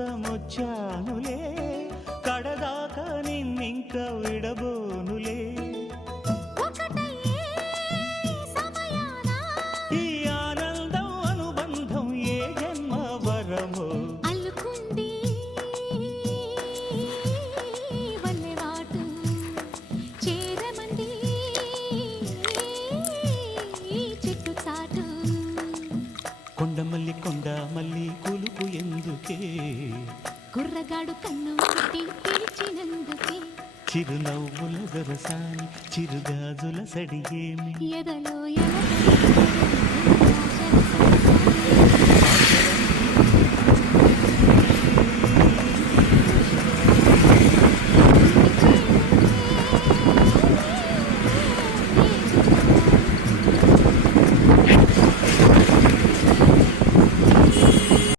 కోసమొచ్చానులే కడదాకా నిన్నింక విడబోనులే ఈ ఆనందం అనుబంధం ఏ జన్మ వరమో అల్లుకుంది వల్లెవాటు చేరమంది చెట్టు చాటు కొండమల్లి కొండ మల్లి కులుపు ఎందుకే కుర్రగాడు కన్ను పెట్టి పిలిచినందుకే చిరునవ్వుల దొరసాని చిరుగాజుల సడిగేమి ఎదలో ఎల